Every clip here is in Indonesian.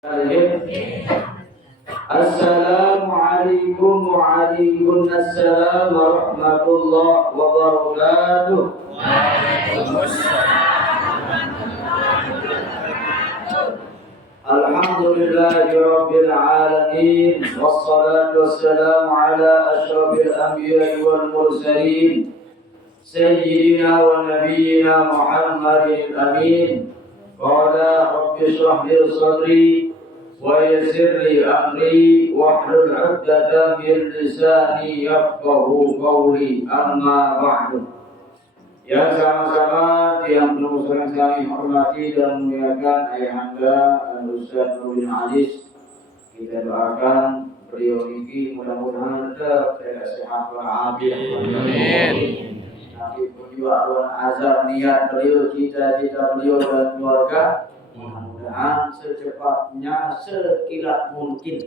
Assalamualaikum waalaikumsalam warahmatullahi wabarakatuh. Alhamdulillahirabbil alamin wassalatu wassalamu ala asyrafil anbiya'i wal mursalin sayyidina wa nabiyyina Muhammadin amin. Qala rabbi shrah li sadri wa yassir li amri wahlul 'uqdatam min lisani yafqahu qawli, amma ba'du. Yang sama-sama yang penuh kami hormati dan muliakan ayahanda Ustaz Nurdin Aziz, kita doakan beliau ini mudah-mudahan tetap sehat walafiat. Amin. Nanti perjuangan azab niat beliau, cita-cita beliau dan keluarga mudah-mudahan secepatnya sekilat mungkin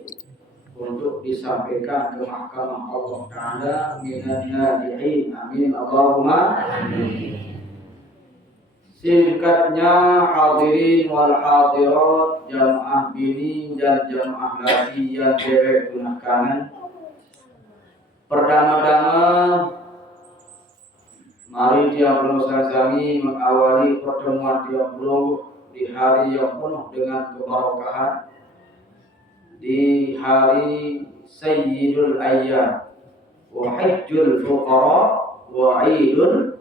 untuk disampaikan ke mahkamah Allah Ta'ala minan nadihin. Amin Allahumma amin. Singkatnya hadirin wal hadirat, jamaah bini dan jamaah laki yang dewek punah kanan, pertama-tama mari tiap kami mengawali pertemuan tiap di hari yang penuh dengan keberkahan, di hari Sayyidul Ayyam wa Hajjul Fuqara wa Idul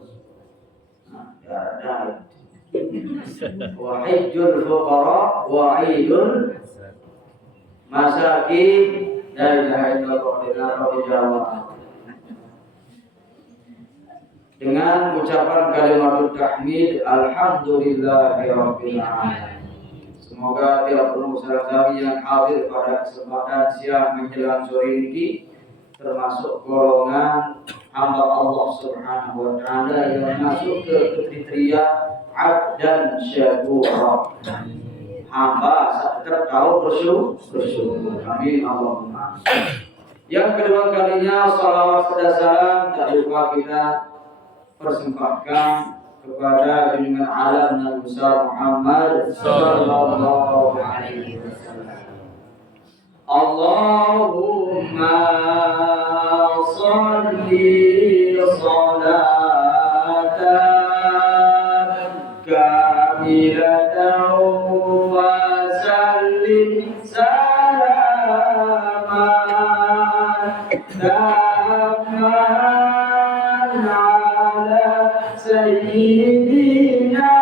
wa Hajjul Fuqara wa Idul Masakin. La ilaha illallah. Dengan ucapan kalimat tahmid alhamdulillahirabbil alamin. Semoga tiap pengusaha kami yang hadir pada kesempatan siang menjelang sore ini termasuk golongan hamba Allah Subhanahu wa Ta'ala yang masuk ke kriteria abdan syakura, hamba tetap tahu bersyukur. Amin Allahumma. Yang kedua kalinya salawat dan salam tak lupa kita persempatkan kepada junjungan alam Nabi besar Muhammad sallallahu alaihi wasallam. Allahumma shalli salatan kamilatan wa sallim salaman tamman ala sayyidina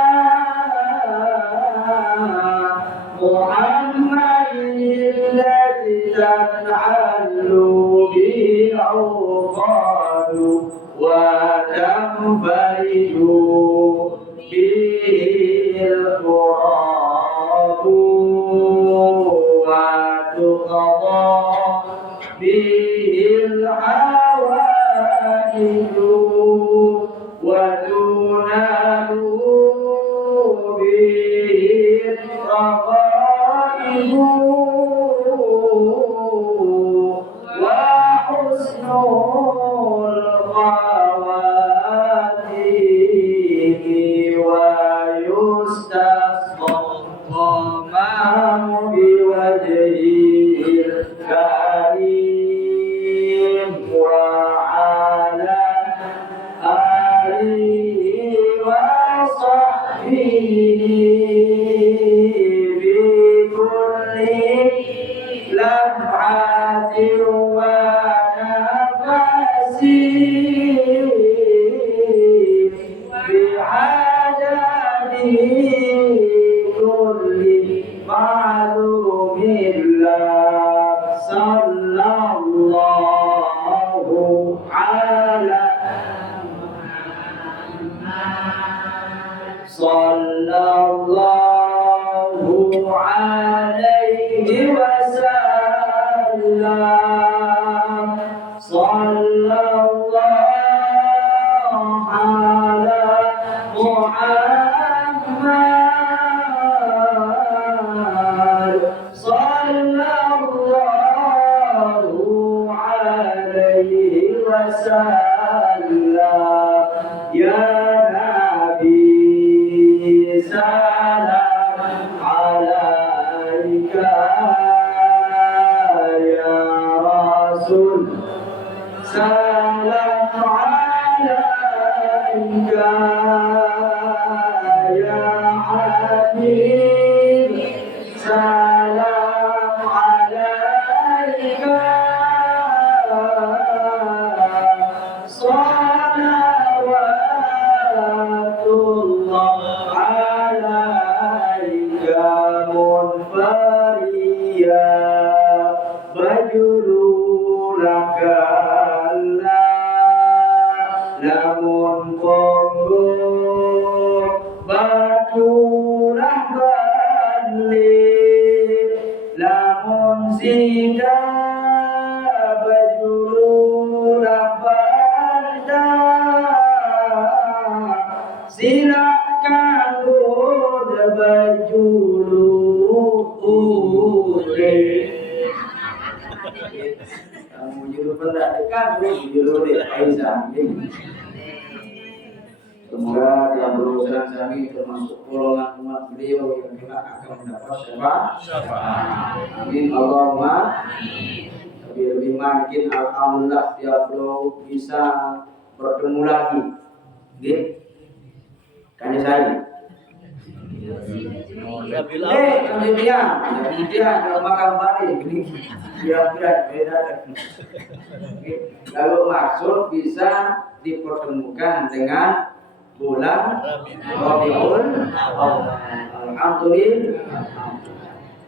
Muhammadin alladhi tan'allu bihi 'uqadu wa tanfariju bihi al-quratu wa tuqadha bihi al-hawaidu wa tunalu bihi al-raqaibu wa husnul khawatimi wa yustasqa qamamu biwajhil karim wa ala alihi wa sahbihi bi kulli lamhatin wa nafasin bi adadi kulli ma'lumillah. Sallallahu ala sallallahu alaihi wasallam. Sallallahu ala Muhammad. Sallallahu alaihi wasallam. Ya Nabi salam alaika Rasul. Salam alaika ya Habib. Salam alaika salawatullah alaika munfariya bajululaka lamun bongo batulah balik lamun zida bajululah bandak silakan goda bajulu kamu julu pendak dekat julu di Aisyah. Semoga yang berusaha kami termasuk golongan umat beliau yang kita akan mendapat syafaat. Amin Allahumma. Lebih makin alhamdulillah tiap beliau bisa bertemu lagi. Kan saya. Kemudian kalau makan balik ini kira-kira beda. Kalau maksud bisa dipertemukan dengan bulan Rabiul Awal. Alhamdulillah.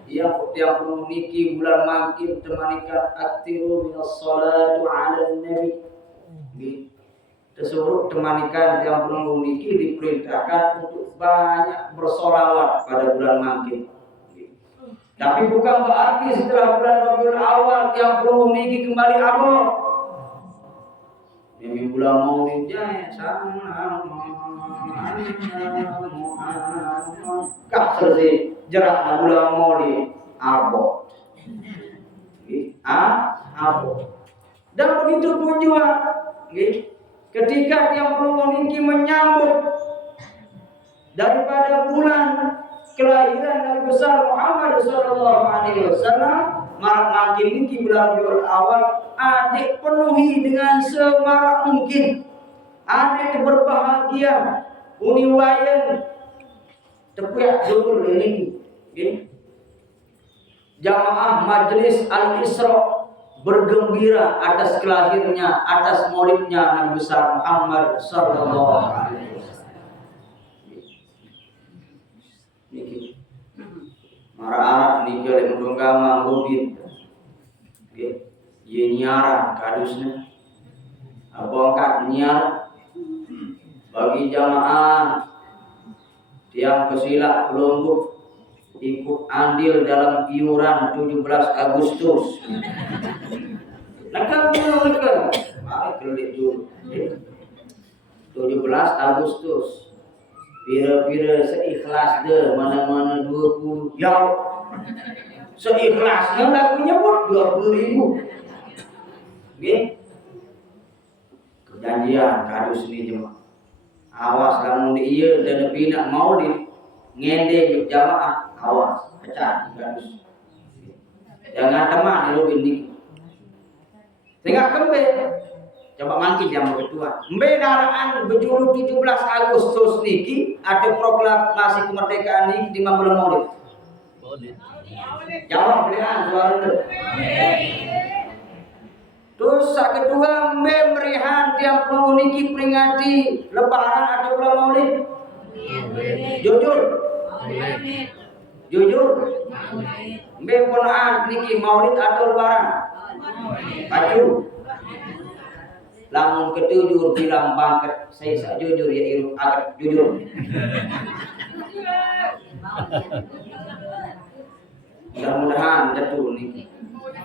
Yang memiliki bulan makin temanikan aktiru minas salatu ala nabi. Tersebut temanikan yang memiliki diperintahkan untuk banyak bersolawat pada bulan makin. Tapi bukan berarti setelah bulan Rabiul Awal yang belum memiliki kembali abad. Demi bulan Maulidnya sama kah selesai jerak bulan Maulid abad. Abad. Dan begitu pun juga ketika yang belum memiliki menyambut daripada bulan kelahiran Nabi besar Muhammad sallallahu alaihi wasallam makin ini bulan Rabiul Awal adik penuhi dengan semarak mungkin. Adik berbahagia uniwayan tepiak dulu ini. Jamaah Majelis Al-Isra bergembira atas kelahirnya, atas maulidnya Nabi besar Muhammad sallallahu alaihi wasallam. Mara Arab ni kali mendongama ngobin. Ye nyara kadusnya. Apa angkat nyara bagi jamaah tiang kesilak Lombok ikut andil dalam iuran 17 Agustus. Nakal mereka. Mari kelik dulu. 17 Agustus. Pira-pira seikhlas deh mana-mana 20 jauh. Seikhlasnya lagunya buat 20.000. Kejanjian kadus ini jemaah. Awas lamun iya dan pina mau di ngende jamaah awas pecah kadus. Jangan teman lu ini. Sehingga kembe coba mangkin jam kedua. Mbe daraan bejulu 17 Agustus niki ada proklamasi kemerdekaan niki di bulan Maulid. Jawab belian suara itu. Terus kedua mbe merihan tiap minggu niki peringati lebaran atau bulan Maulid. Jujur. Jujur. Mbe ponaan niki Maulid atau lebaran. Baju. Lamun ketujur bilang bangket saya jujur ya iru agak jujur. Mudah-mudahan betul nih.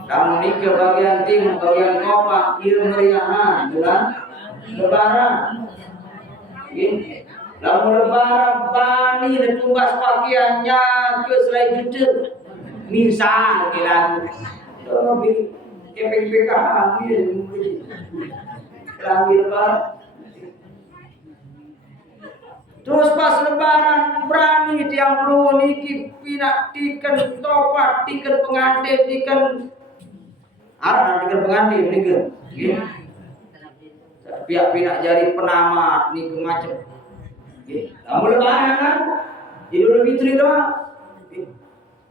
Kamu nih ke bagian timur, bagian kopak, ieu meriahan bulan lebaran. Lamun lebaran bani dan tumbas pakaiannya ke selai jujur. Misal kira tapi kepeng PKH lagi lebaran. Terus pas lebaran berani tiang lu niki pinak tiken topat tiken pengantin tiken Nanti ke pengantin ni ke. Pihak-pihak jadi penamat ni ke macam. Kamu lebaran kan? Idul Fitri doang.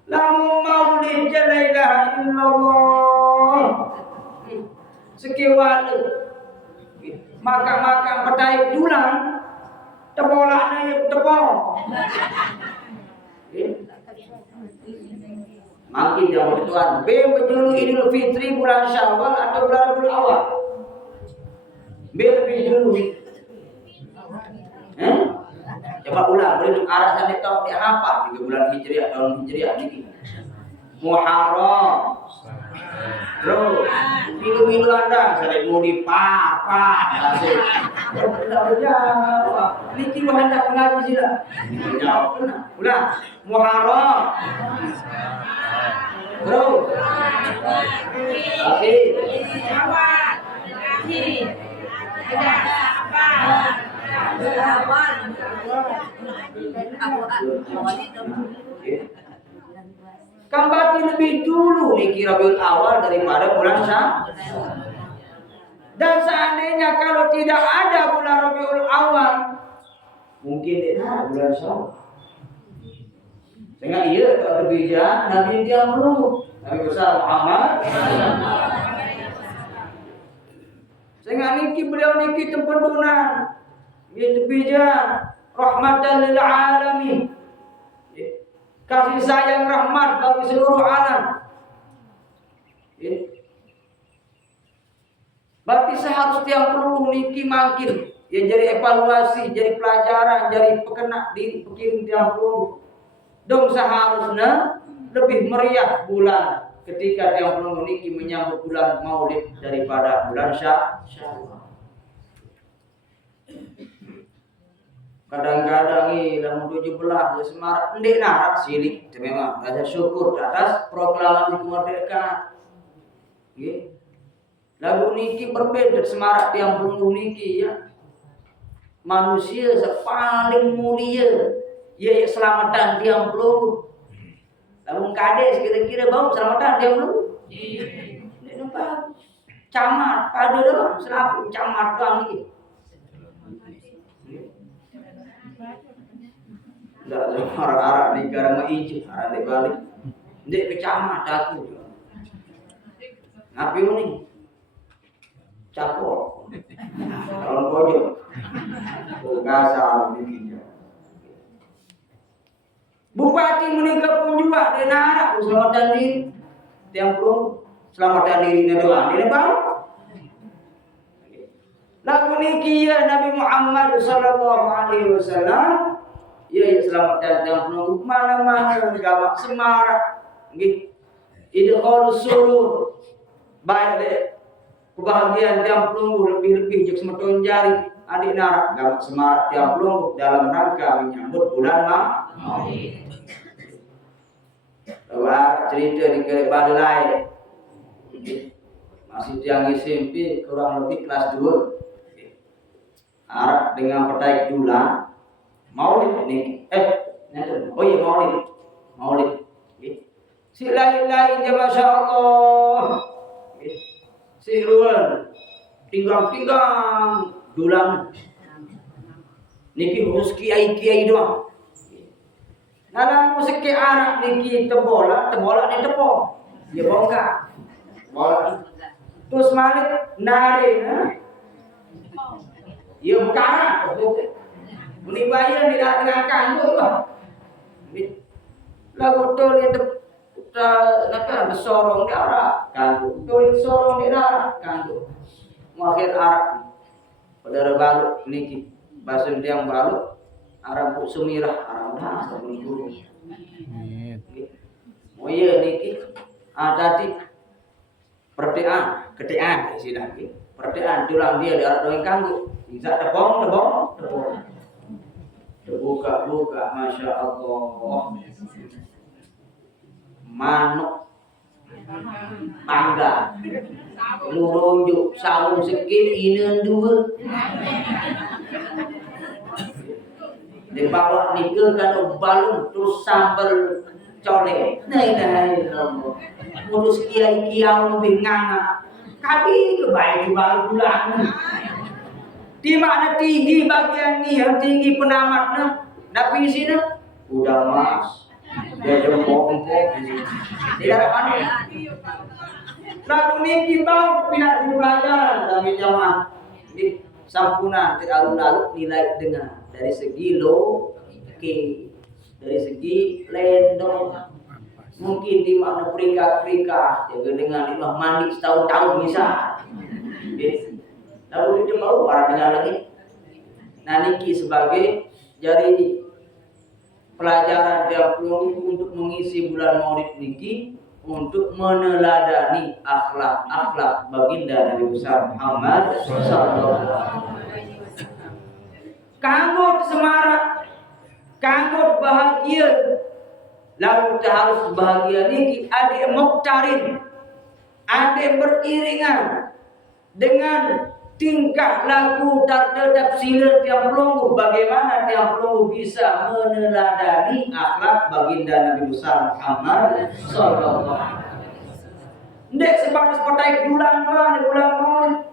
Lamu maulid la ilaha illallah. Sekiwala. Makan-makan petai dulang. Tepolaknya ya tepol. Makin jauh Tuhan. Berjulu Idul Fitri bulan Syawal atau bulan Rabiul Awal. Lebih dulu. Coba ulang, boleh arah sana tahu dia apa 3 bulan Hijriah tahun Hijriah ini. Muharram. Terus milu-milu Anda sering mau dipapat hasil. Tidak berjawab. Niki hendak mengaji sila. Jawab kena. Ulang. Muharram. Terus. Akhir. Kambati lebih dulu nih Rabiul Awal daripada bulan Syawal. Dan seandainya kalau tidak ada bulan Rabiul Awal, mungkin tidak bulan Syawal. Sehingga ia berbeda Nabi dia menunggu Nabi besar Muhammad. Sehingga niki beliau niki tempedunan. Itu bija rahmatan lil alamin. Kasih sayang rahmat bagi seluruh alam. Berarti seharusnya yang perlu niki makin ya jadi evaluasi, jadi pelajaran, jadi pekenak di pikiran yang perlu. Dong seharusnya lebih meriah bulan ketika yang perlu niki menyambut bulan Maulid daripada bulan Syawal. Kadang-kadang ini dalam 17 ya semarak ndek narak silik memang rasa syukur atas proklamasi kemerdekaan. Nggih. Lagu niki berbeda semarak yang belum niki ya. Manusia paling mulia ya selamatan tiang belum. Lagu kades kira-kira bau selamatan tiang belum. Ndek nampak. Camat ada doang selaku camat doang niki. Tidak ada orang-orang di negara Malaysia, orang di Bali. Dia kecamat aku. Ngapain ni? Capok. Kalau pojok. Kasar begini. Bupati menikah pun juga dia nak selamatkan diri. Tiang belum selamatkan diri doang. Dia bang. Lagu niki ya Nabi Muhammad sallallahu alaihi wasallam. Ya selamat datang penunggu mana-mana gamak semarak nggih idkhal surur baik kebahagiaan tiang penunggu lebih-lebih jeung semeton jari adik narak gamak semarak tiang penunggu dalam rangka menyambut bulan Maulid. Bahwa cerita di Balai masih tiang SMP kurang lebih kelas 2 Arab dengan petai dulang Maulid ini, Maulid. Si lain-lain je Masya Allah. Si ruan, tinggang dulang. Niki khusus kiai doang. Dalam musik Arab niki tebola ni tepok. Dia bongkar. Bola. Terus malik nari, dia berkarat. Muni bayar di tengah kandung lah. Lagu tu dia nak bersorong di arah kandung. Tu sorong di arah kandung. Makhir Arab. Pada balut niki. Bahasa yang balut. Arab sumirah Arab dah sebelum guru. Oh iya niki. Tadi ketean sila niki. Pertean tulang dia di arah doang kandung. Bisa tepong. Buka, Masya Allah. Manuk mangga nurunjuk saung sikit inen dua dibawa nika kan balung terus sambal colek. Nah illallah. Ngurus kiai-kiai lebih nganga. Kali kebaik baru bulan. Di mana tinggi bagian ni, yang tinggi penamatnya, tapi di sini udah mas, dia jempol-jempol, tidak ada mana. Lalu niki bau pindah di pelajaran kami jamaah di sampuna tidak alun-alun nilai dengan dari segi logik, dari segi lendong, mungkin di mana peringkat-peringkat jaga dengan imam mandi setahun-tahun misal. Lalu dia mau para dengar lagi. Nah niki sebagai jadi pelajaran tiap minggu untuk mengisi bulan Maulid niki untuk meneladani akhlak baginda Nabi besar Muhammad sallallahu alaihi wasallam. Kanggo semarak, kanggo bahagia. Lalu harus bahagia niki ada muktarin, ada beriringan dengan tingkah laku terhadap sila tiap pelunggu. Bagaimana tiap pelunggu bisa meneladani akhlak baginda Nabi besar Muhammad sallallahu alaihi wasallam. Ndek sebatas petai bulan Maulid.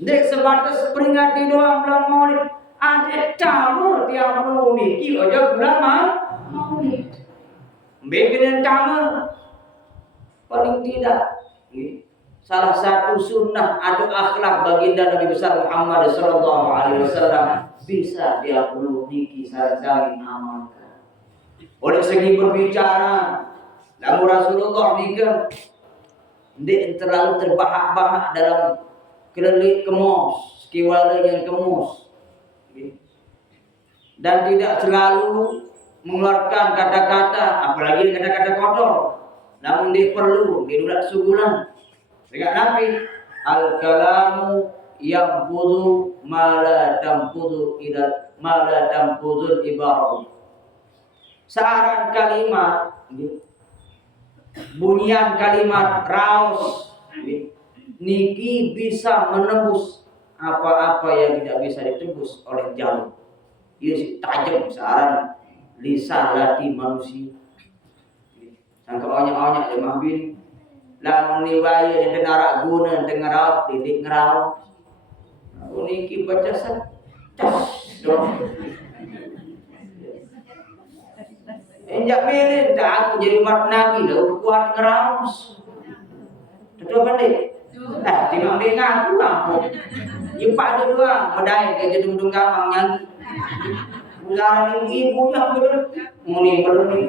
Ndek sebatas peringati doang bulan Maulid. Ada tamu tiap pelunggu niki aja bulan Maulid. Bikin tamu paling tidak salah satu sunnah atau akhlak baginda Nabi besar Muhammad sallallahu alaihi wasallam bisa dia perlu niki saling amalkan. Oleh segi berbicara, namun Rasulullah nikah tidak terlalu terbahak-bahak dalam kelelik kemos, kiwala yang kemos, dan tidak selalu mengeluarkan kata-kata, apalagi kata-kata kotor. Namun dia perlu diulat sugulan. Dengan Nabi, al-kalamu yang budu mala tampudu idat mala tampudul ibarat. Saran kalimat, bunyian kalimat raus, niki bisa menembus apa-apa yang tidak bisa ditembus oleh jarum. Ia tajam saran lisan lati manusia. Sangka onyak-onyak jemaah bin. Lamun niwaya yang dengar guna dengar didik ngerau. Uniki baca sat. Enjak mirin tak aku jadi umat Nabi dah kuat ngeraus. Betul kan dek? Nah, timang dia ngaku aku. Jumpa dia doang, medai ke gedung gamang nyanyi. Bulan ibunya betul. Muni belum ni.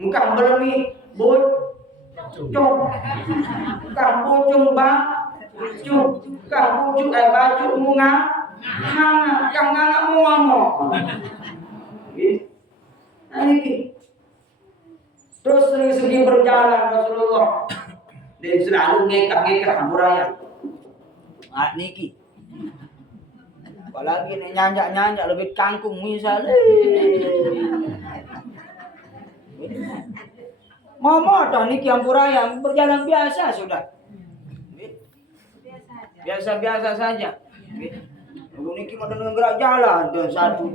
Engkau belum ni bot. Cuk, kamu cumba, kamu cuk baju bunga, nganga mau ngomong. Nah ini, terus dari segi berjalan Rasulullah, dia selalu ngekak hamburaya. Ah niki, apalagi nyanjak lebih kangkung misalnya. Mama dah niki ampuraya berjalan biasa sudah. Biasa-biasa saja. Niki mau dengan gerak jalan dan 1 2.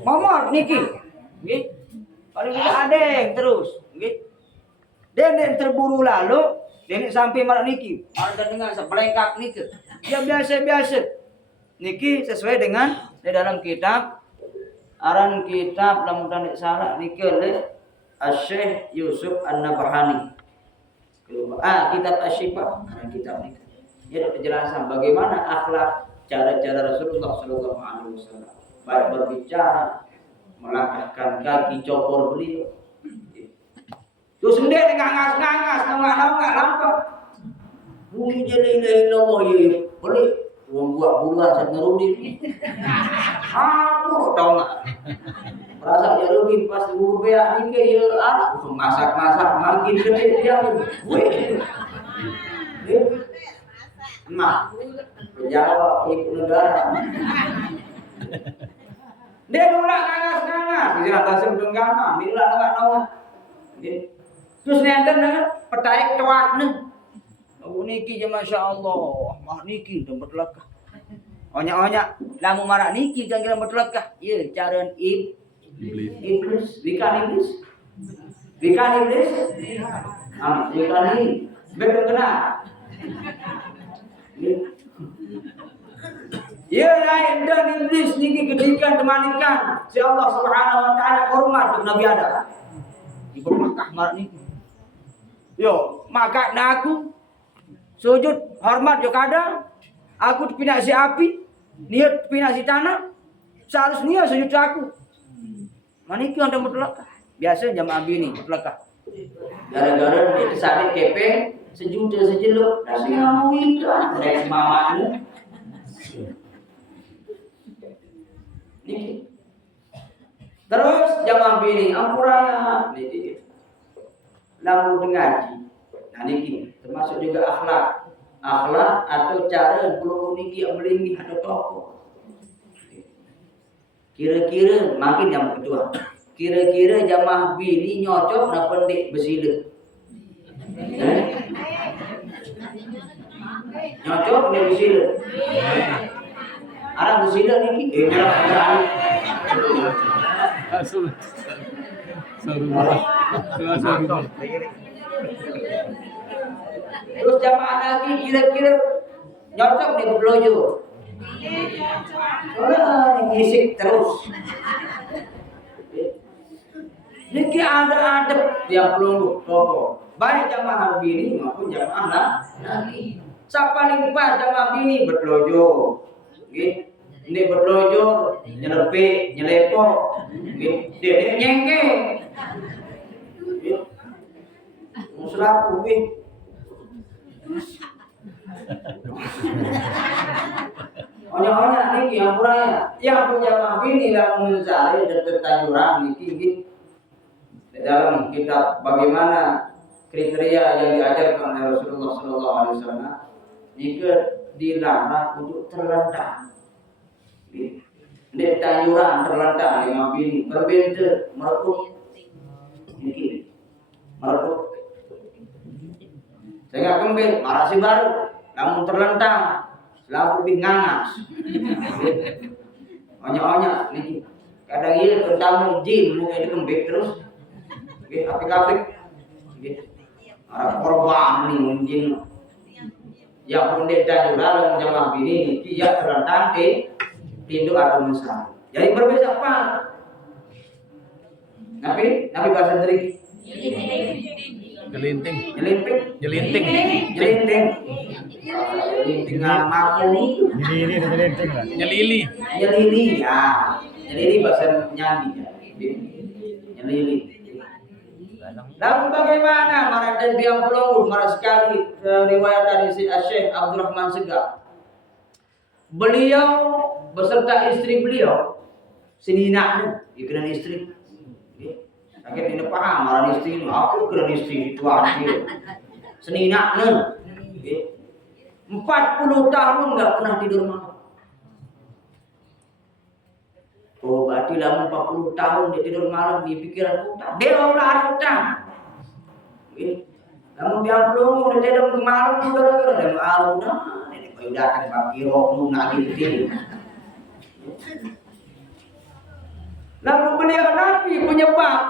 Mama niki. Paling tidak ada yang terus. Dan terburu lalu dia sampai malam niki. Ada dengan sepelengkap niki. Ya biasa-biasa. Niki sesuai dengan di dalam kitab aran kitab lamun tak salah niki oleh Syekh Yusuf An-Nabhani. Kitab Asy-Syifa, kitab ini. Ia ada penjelasan bagaimana akhlak cara-cara Rasulullah sallallahu alaihi wasallam. Baik berbicara, melangkahkan kaki copor beliau. Terus sendiri ngangas-ngangas, nggak lampak. Mungkin jadi ilah ya, boleh buat buluan saya ngerudin. Aku tahu nggak? Merasa jadi pas beak ini ya anak masak makin gede dia. Wih, emak Jawa ibu negara. Dia nolak ngangas, dia langsung denggama, dia nggak tahu. Terus nenten petaik tuak nih. Niki je masya Allah, mah niki dompet lekah. Onya lamu marah niki jangan dompet lekah. Iya cara Iblis. Wikan iblis. Wikan iblis. Wikan ini. Betul kena. Ya lain dan iblis niki ketika temanikan si Allah Subhanahu wa taala hormat Nabi Adam. Ibu Makkah mar niki. Yo, maka aku sujud hormat yo kada. Aku dipindah si api, niat pindah si tanah. Seharusnya sujud aku. Maniki anda mutlak. Biasa jamaah bini mutlak. Gara-gara dia kesana kepe sejuta sejeluk nasi ngawi kan dari mamanya. Niki. Terus jamaah bini ampuraya niki. Lalu ngaji. Nah niki termasuk juga akhlak atau cara perlu niki melingi atau toko. Kira-kira makin yang kedua. Kira-kira jamaah bini nyocok na pendik besila. Nyocok ni besila. Arang besila niki nyerap. Terus jamaah lagi kira-kira nyocok nih belojo. Ngisik terus. Niki ada yang pelunduk toko. Baik jamaah bini maupun jamaah lagi. Siapa nih pas jamaah bini berlojo. Ini berlojo nyelepe, nyelepok. Dedek nyengke. Musraku Onya-onya niki yang puranya yang punya bini yang mencari dan tanjuran niki dalam kitab bagaimana kriteria yang diajarkan oleh Rasulullah SAW jika dilarang untuk terlentang di tanjuran terlentang lima bini berbeda merebut niki merebut sehingga kembali marah si baru namun terlentang selalu lebih ngangas onya-onya niki kadang iya tentang jin mungkin dikembik terus apik-apik ada korban nih mungkin ya pun dia tanjuran jamaah bini niki ya terlentang tinduk atau mesra jadi berbeda apa Nabi bahasa triki Jelinting. Ngaku. Nyelili. Ya. Nyelili bahasa nyanyi. Nyelili. Lalu bagaimana marah dan biang pelunggur marah sekali riwayat dari si Syekh Abdurrahman Segaf. Beliau beserta istri beliau seninaknya ikan istri. Sakit ini paham marah istri aku kena istri itu aja. Seninaknya 40 tahun nggak pernah tidur malam. Oh berarti dalam 40 tahun dia tidur malam di pikiran utang. Dia ulah utang. Namun dia belum dia tidur malam gara-gara dia malu dah. Ini bayu datang bagi roh nagi itu. Lalu beliau Nabi penyebab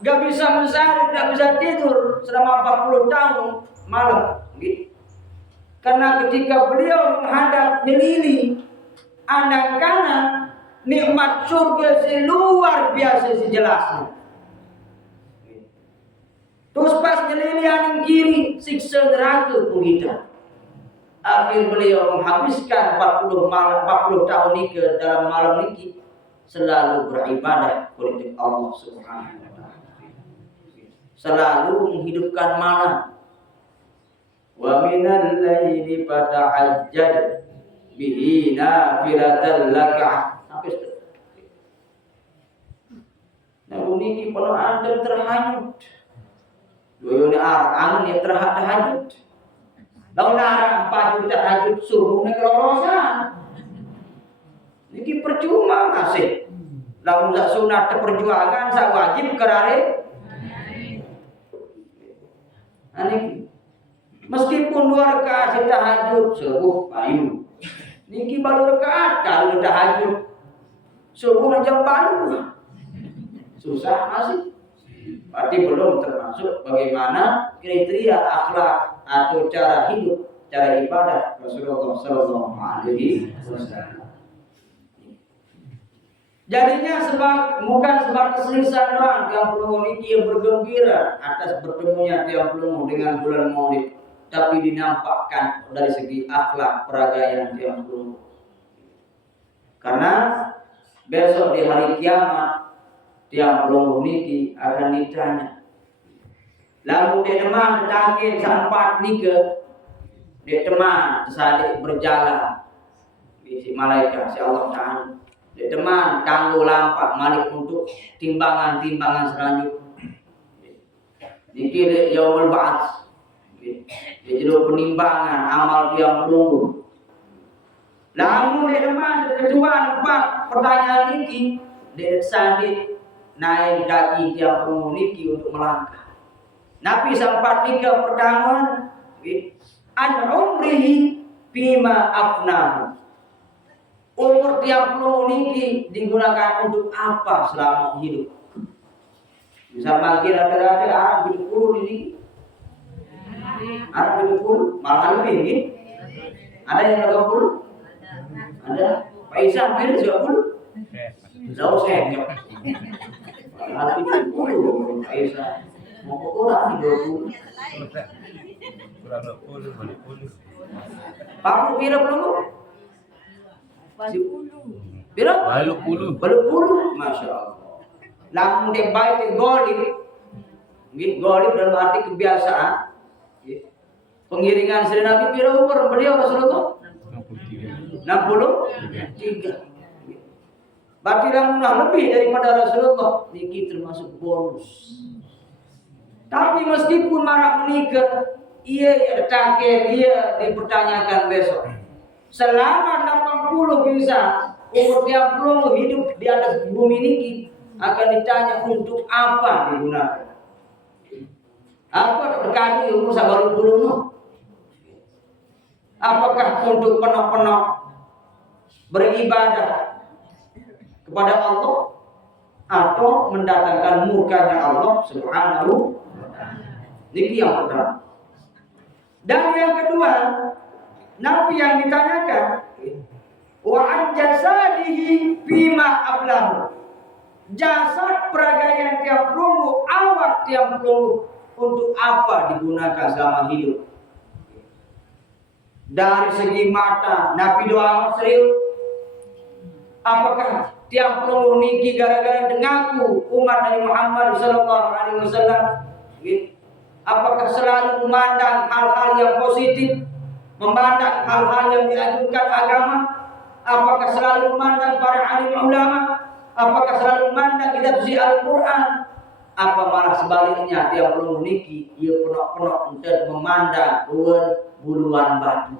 gak bisa mensahur, gak bisa tidur selama 40 tahun malam. Karena ketika beliau menghadap nyelili anak-anak nikmat surga luar biasa sejelasnya. Terus pas nyelili aning kiri siksa neraka penghidap. Akhir beliau menghabiskan 40 tahun ini dalam malam ini selalu beribadah kepada Allah Subhanahu wa taala. Selalu menghidupkan malam. Wa minal laili fatahajjad bihi nafilatan laka. Sampai nah niki kalau Anda terhanyut. Yo anu ni terhanyut. Lalu nara 4 juta tahajud suruh nek lolosan. Niki percuma masih. Lalu sak sunat perjuangan sak wajib kerare. Niki meskipun 2 rakaat tahajud subuh payu. Niki baru rakaat kalau tahajud subuh jam baru. susah masih. Berarti belum termasuk bagaimana kriteria akhlak atau cara hidup, cara ibadah Rasulullah Sallallahu Alaihi Wasallam. Jadinya bukan sebab keseriusan orang yang perlu yang bergembira atas bertemunya tiap pelungu dengan bulan Maulid, tapi dinampakkan dari segi akhlak peragaian tiap pelungu. Karena besok di hari kiamat tiap pelungu niki akan ditanya. Lalu dia teman terakhir sempat nikah, dia teman sadik berjalan di malaikat si Allah Taala. Dia teman kanggo lampak malik untuk timbangan selanjutnya. Dikira yaumul ba'ats. Dia jadi penimbangan amal tiap pelungu. Lalu dia teman kedua empat pertanyaan ini dia sadik naik kaki tiap pelungu niki untuk melangkah. Nabi sempat tiga pertama an umrihi bima afnahu. Umur tiap pelungu niki digunakan untuk apa selama hidup? Bisa makin rata-rata Arab hidup puluh ini. Arab hidup puluh, malah lebih ini. Ada yang 20? Ada. Pak Isa hampir 20? Jauh saya. Arab hidup puluh, Pak Isa. Mau kurang 20? Kurang 20, balik 20. Pak Pira pelungu? Biro? Baluk puluh, masya Allah. Langsung dia baik golib, golib dalam arti kebiasaan. Pengiringan Sri Nabi biro umur beliau Rasulullah 63. Berarti lebih daripada Rasulullah. Niki termasuk bonus. Tapi meskipun marak menikah, ia dipertanyakan besok. Selama 80 bisa umur 30 hidup di atas bumi ini akan ditanya untuk apa digunakan. Apa terkait umur 80? Apakah untuk penuh-penuh beribadah kepada Allah atau mendatangkan murkanya Allah Subhanahu wa ta'ala? Ini yang pertama. Dan yang kedua, Nabi yang ditanyakan wa an jasadihi bima ablahu. Jasad peragaian tiap pelungu, awak tiap pelungu untuk apa digunakan selama hidup? Dari segi mata, Nabi doa serius. Apakah tiap pelungu niki gara-gara denganku umat Nabi Muhammad Sallallahu Alaihi Wasallam? Apakah selalu memandang hal-hal yang positif? Memandang hal-hal yang dianjurkan agama? Apakah selalu memandang para alim ulama? Apakah selalu memandang kitab suci Al-Quran? Apa malah sebaliknya tiap pelungu niki ia penuh-penuh untuk memandang buluan batu?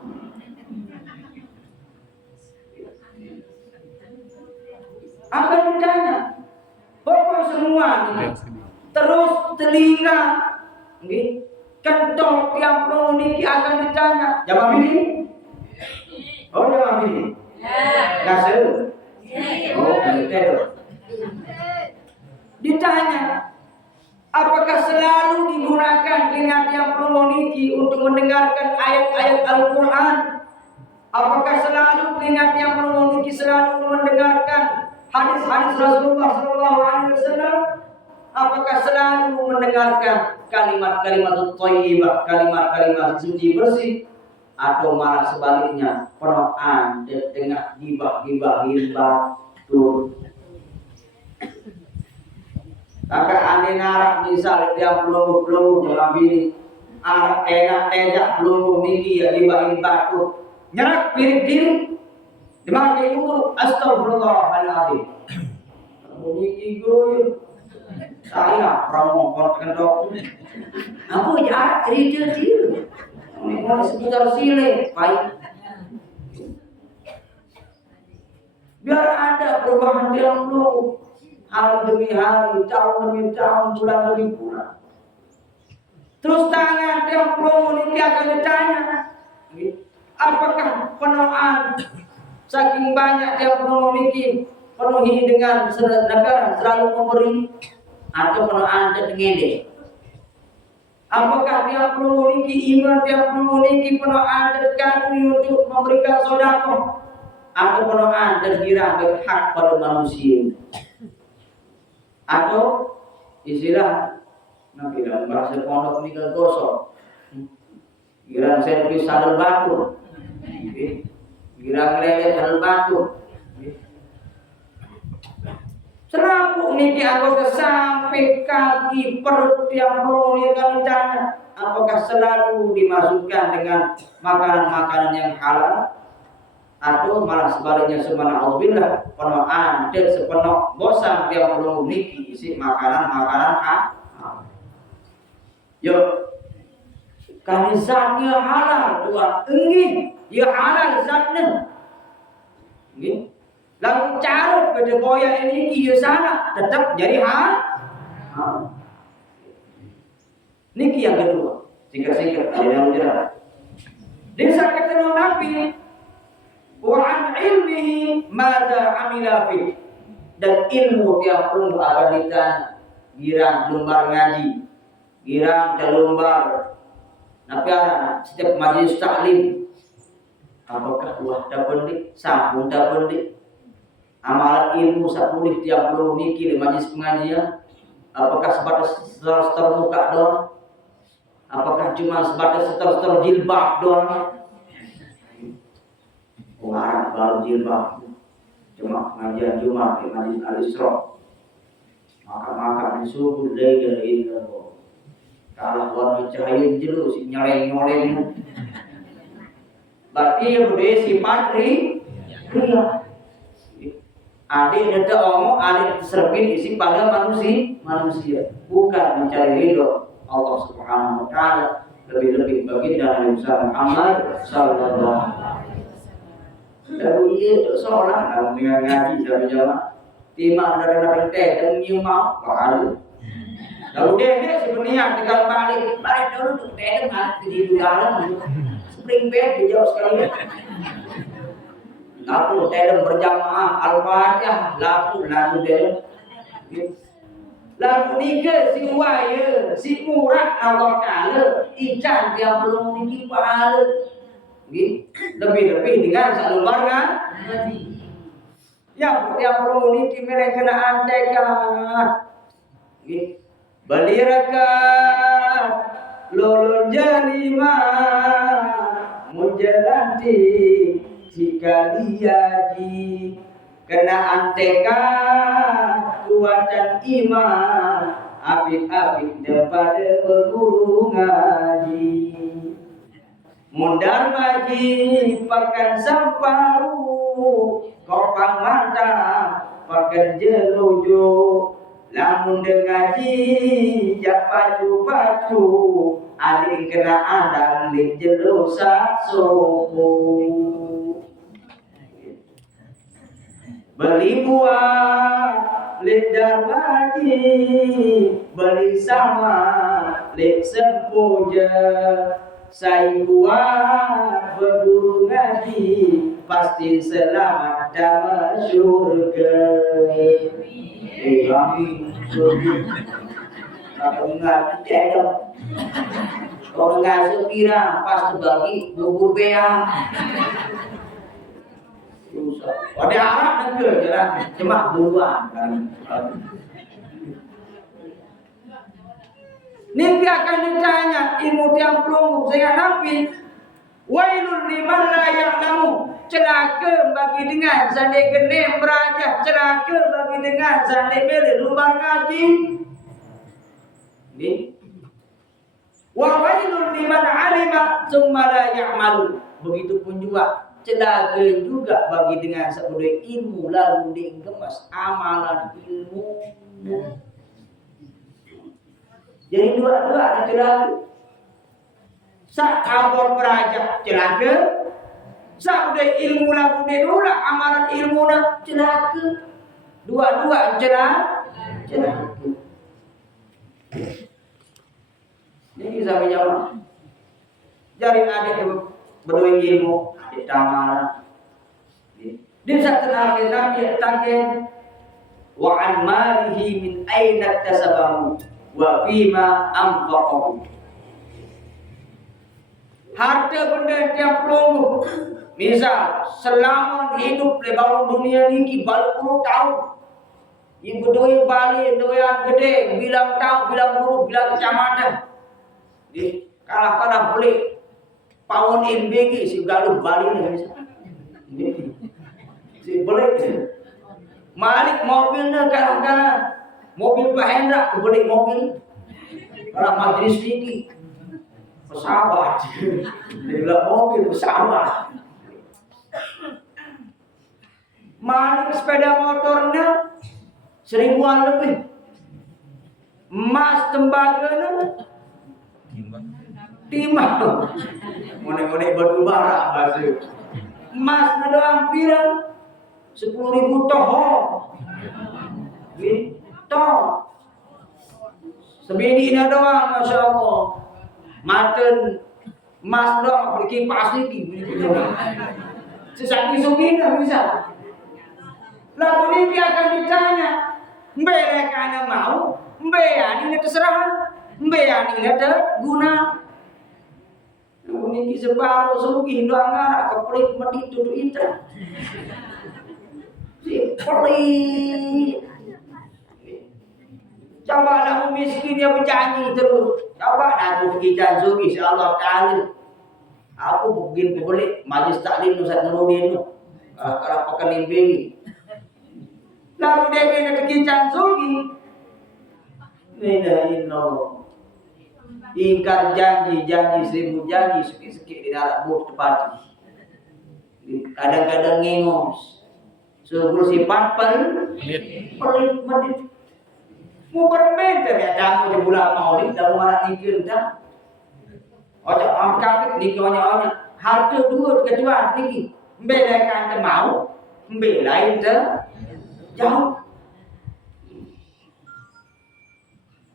Akan ditanya pokok semua ini. Terus telinga kentok tiap pelungu niki akan ditanya. Jawab ini? Oh, jawab ini? Kasih. Oh, betul. Ditanya, apakah selalu digunakan telinga tiap pelungu niki untuk mendengarkan ayat-ayat Al-Quran? Apakah selalu telinga tiap pelungu niki selalu mendengarkan hadis-hadis Rasulullah SAW? Apakah selalu mendengarkan kalimat-kalimat thayyibah, kalimat-kalimat suci bersih, atau malah sebaliknya penuhan di tengah gibah tur? Maka ane narak misal dia pelungu dalam ini anak enak pelungu niki ya dibahin batu nyerak piring dimakai itu astagfirullahaladzim. Niki gue saya promokot kendok aku ya cerita ini mau seputar sile baik biar ada perubahan dalam pelungu. Hari demi hari, tahun demi tahun, bulan demi bulan. Terus tangan tiap pelungu ini akan ditanya, apakah penuhan saking banyak tiap pelungu ini penuhi dengan negara selalu memberi atau penuh anda dengan dia. Apakah dia perlu memiliki iman, dia perlu memiliki penuh anda untuk memberikan sedekah atau penuh anda kira hak pada manusia atau istilah nanti dalam bahasa pondok ini kan gosok kira servis sadel batu kira gelede sadel batu serapu niki apakah sampai kaki perut yang mengalirkan darah apakah selalu dimasukkan dengan makanan-makanan yang halal atau malah sebaliknya subhanallah penuh ada sepenuh bosan dia belum memiliki isi makanan-makanan yuk kan zatnya halal Tuhan enggih ya halal zatnya enggih lalu carut pada boya ini dia sana tetap jadi halal niki yang kedua singkat-singkat ada yang jelas desa ketemu Nabi wa an ilmihi madza amila fi dan ilmu dia perlu akan ditanya girang lembar ngaji girang lembar napiara setiap majelis taklim apakah wahda pendik sampun da pendik amalan ilmu sapulih tiap perlu niki di majelis pengajian apakah sebatas setor muka doang apakah cuma sebatas setor jilbab doang orang baru jilbab cuma pengajian Jumat di Majlis Al-Isra maka subuh laila illallah kalau warna cahaya jelu si nyoleng berarti ya budaya sifat ria adik nete omong adik serbin isi pada manusia bukan mencari ridho Allah Subhanahu wa taala lebih-lebih baginda Nabi Muhammad sallallahu lalu iya tu seorang dalam dengan ngaji sama jamaah timah dari teh dan nyumau baru lalu dia sebenarnya tinggal balik dulu tuh teh dengan di dalam spring bed di jauh sekali lalu teh berjamaah al-fatihah lalu dia lalu nikah si waya si murah Allah Ta'ala ikan yang belum memiliki pahala lebih-lebih dengan satu lembaga yang perlu niki mereka kena antekan balirakan lolon jalima menjalanti jika diaji kena antekan kuatan iman apik-apik daripada berguru ngaji mundar maji pakan samparu kopang mantap pakan jeluju lamun dengaji jak pacu-pacu adik kena andang di jelu saksoku beli buah lidar maji beli sama lid sempuja saya kuat berguru ngaji pasti selamat dalam syurga. Amin. Kalau ngaji cedok, kalau ngaji kira pas terbagi bubur beang. Ada Arab negeri jalan cuma duluan kan. Nanti akan ditanya ilmu tiang pelunggup dengan Nabi wailul liman la ya'lamu celaka bagi dengan zane gene beraja celaka bagi dengan zane bele lumbar ngaji ni wa wailul liman alima tsumma la ya'malu begitupun juga celaka juga bagi dengan sabudai ilmu lalu dikemas amalan ilmu jadi dua-dua ada celaka. Sak kabur beraja celaka. Sak udah ilmu lah udah dulu amalan ilmu lah celaka. Dua-dua celaka. Ini sampai jamaah. Jadi adik berdua ilmu, adik tamalan. Di saat terakhir kami tangkap wa an malihi min aina iktasabahu wa fima anfaqahu. Harta benda tiap pelunggu. Misal selama hidup di bawah dunia ni baru 10 tahun. Ibu doi balik doyan gede, bilang tahu, bilang guru, bilang kecamatan. Kalah beli pawon MBG si galuh balik ni. Si beli Malik mobilnya kalah mobil Pak Hendra kebeli mobil. Kalau majlis tinggi pesawat. Dia bilang mobil pesawat. Malik sepeda motornya 1000-an lebih. Emas tembaganya timbang. Mone-mone batu bara bahasa. Emasnya doang pirang 10.000 toho. Toh. Sebininya doang, Masya Allah. Maten emas doang, beli kipas ini. Sesaki subina bisa. Lalu ini akan ditanya, mbak karena mau, mbak ini terserah, mbak ini ada guna. Ini sebaru sugi doang arah kepelit mati tuduh intra. Si pelit. Coba kamu miskin dia berjanji terus. Coba aku kita sugi insyaallah taala. Aku mungkin boleh majlis taklim Ustaz Nuruddin tu. Kalau pakai limbing. Lalu dia kena kekican sugi. Inna ingkar janji 1000 janji sikit-sikit di darat buh tepat. Kadang-kadang ngengos. Sebelum sifat pelit. Mau bermenter ya kamu di bulan Maulid dalam mana nikir dah. Ojo angkat nikahnya harta dua kedua niki. Mbelakan te mau, mbelain te jauh.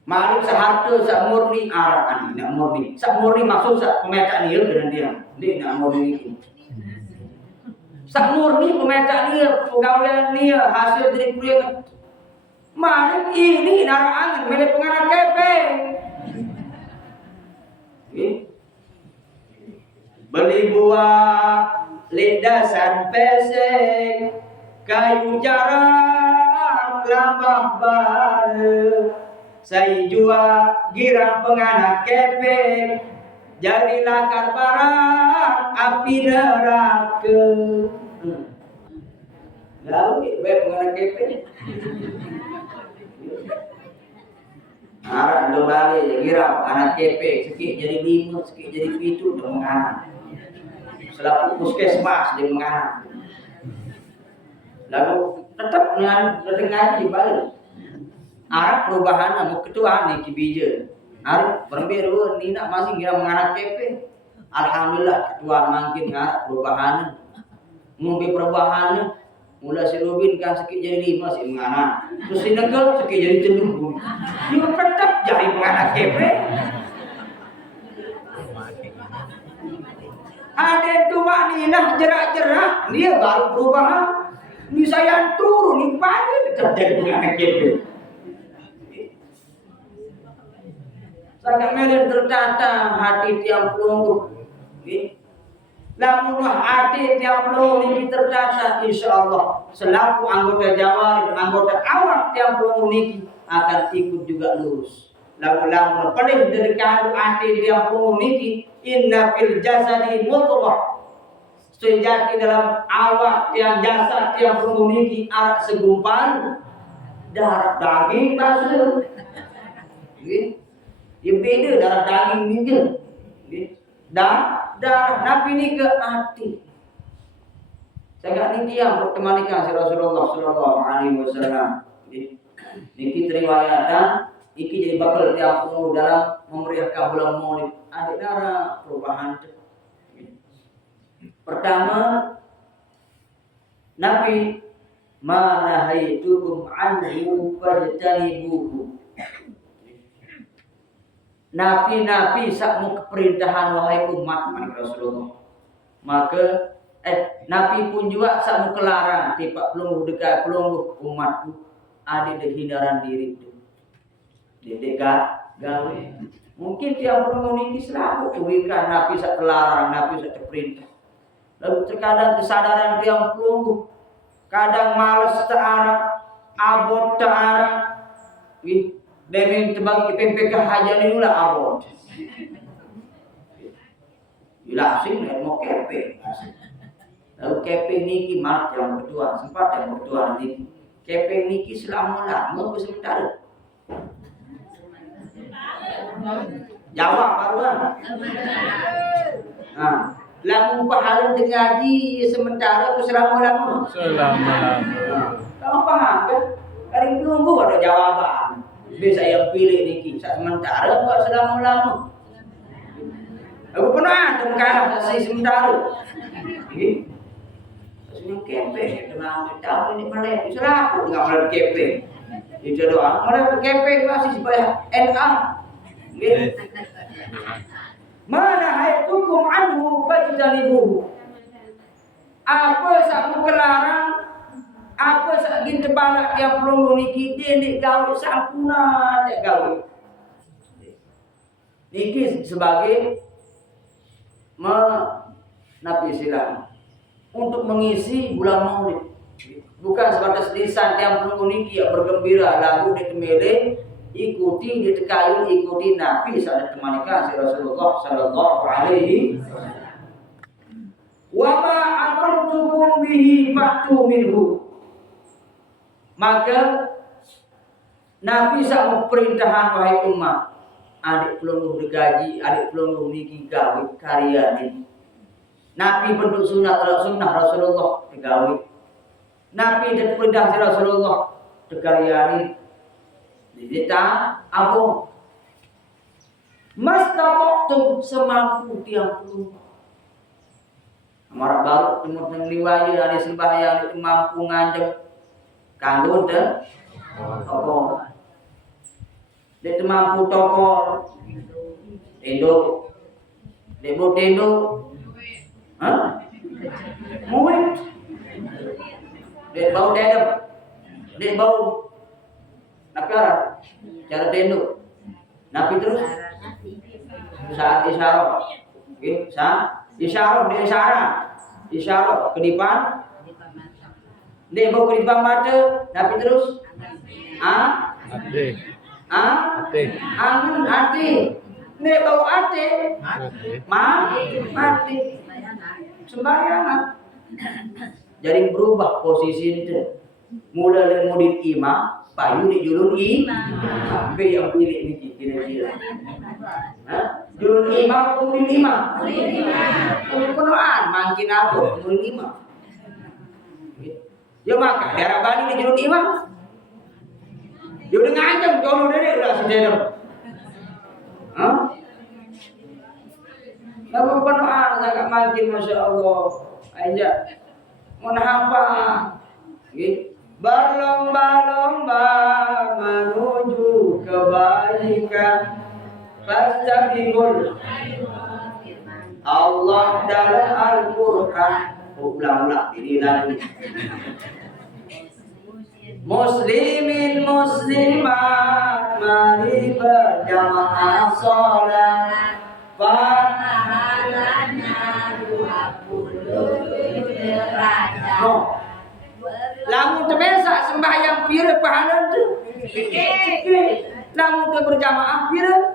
Malik seharta murni arakan nak murni. Murni maksud pemetak dia dengan dia. Dia nak murni itu. Murni pemetak dia, pegawai dia hasil dari kuliah. Malik ini narang milik pengarang kepeng. Beli buah lindasan pesek, kayu jarak lambah bare. Saya jual girang penganak kepeng, jadi lakar barang api neraka. Lalu baik penganak kepeng. Arah do balik girang anak kepeng, sikit jadi 5, sikit jadi 7 dah menganak. Selaku puskesmas dia menganak. Lalu tetap dengan ngaji balik. Arab perubahan mau ketua ni kibija. Arab perberu ni nak masih kira menganak kepe. Alhamdulillah ketua makin Arab perubahan. Mungkin perubahan mula si Robin kan sikit jadi 5 si menganak. Terus si Negel sikit jadi 7. Dia tetap jadi menganak kepe. Ada tua ni nak jerak-jerak dia baru perubahan. Ni saya turun ni pada tetap jadi menganak kepe. Sangat melen tertata hati tiap pelunggu. Namun hati tiap pelunggu ini tertata, insyaallah selaku anggota jawari, anggota awak tiap pelunggu ini akan ikut juga lurus. Lalu paling dari kadu hati tiap pelunggu ini, inna fil jasadi mudghah. Sejati dalam awak tiap jasad tiap pelunggu ini ada segumpal darah daging basah. Dia beda darah daging ni je. Darah Nabi ni ke hati. Saya ni dia bertemanikan Rasulullah sallallahu alaihi wasallam. Niki riwayatan iki jadi bakal tiap umur dalam memeriahkan bulan Maulid. Ada darah perubahan. Pertama Nabi manahaitukum anhu fajtanibuhu. Nabi-nabi sak mu keperintahan wahai umat Rasulullah. Maka Nabi pun juga sak mu kelarang tipak pelungguh dekat pelungguh umatku. ada di hindaran diri itu. Dedek gawe. Mungkin tiap perlu niki selalu kuwikan napi sak terlarang, napi sak terperintah. Lalu terkadang kesadaran tiang pelunggu, kadang malas ta'arah, abot ta'arah. Demi terbagi PPK hajan ini lah abot. Langsung mau kepe. Lalu kepe niki mat yang berdua, sempat yang berdua niki. Kepe niki selama-lama sementara. Jawab baruan. Nah, lagu pahala ngaji sementara ke selama-lama. Kamu paham kan? Kali nunggu ada jawaban. Bisa yang pilih niki sementara buat selama-lama. Aku pernah tengkar si sementara. Senyum kepe, tenang tahu ini melek. Selaku enggak melek kepe. Itu doang. Melek kepe masih supaya NA. Mana haitukum anhu fajtanibuhu. Apa satu kelarang, apa saking tebalak yang perlu niki denik gawe sampuna dek gawe. Niki sebagai menapi silang untuk mengisi bulan Maulid. Bukan sebatas lisan yang perlu niki yang bergembira lagu ditemele ikuti ditekayu ikuti Nabi saat temanikan si Rasulullah sallallahu alaihi wasallam. Wa ma amartukum bihi fa'tu minhu. Maka Nabi sama perintahan wahai umat, adik pelungguh digaji, adik pelungguh niki gawe karya ini. Nabi bentuk sunnah Rasulullah digawe. Nabi dan perintah si Rasulullah dikarya Dita apa? Mastata'tum semampu tiang pelungguh. Amarak baru temu liwaya ada sembahyang itu mampu nganjek kanggo de apa? Dia mampu tokol tendo. Debo tendo. Hah? Muit. Dia bau dedem. Dia bau nakar cara tendo. Nabi terus saat isyarat. Oke, saat isyarat dia isyarat kedipan. Dia bau kedipan mata, Nabi terus ate. Angin ate. Dia bau ate. Mati. Sembahyang. Jadi berubah posisi itu. Mula dari mudin imam, payu di julun sampai yang pilih ini kira-kira. Julun imam, mudin imam. Penuhan, makin apa? Julun imam. Ya maka daerah Bali di julun imam. Dia udah ngancam, kalau udah udah sedang. Lalu penuhan, sangat makin masya Allah. Aja, mau apa? Berlomba-lomba menuju kebaikan. Fastabiqul Allah dalam Al-Quran. Ulang-ulang ini lagi. Muslimin muslimat mari berjamaah sholat. Pahalanya 20 derajat. Lamun terbiasa sembahyang pira pahala tu. Sikit. Lamun tu berjamaah pira?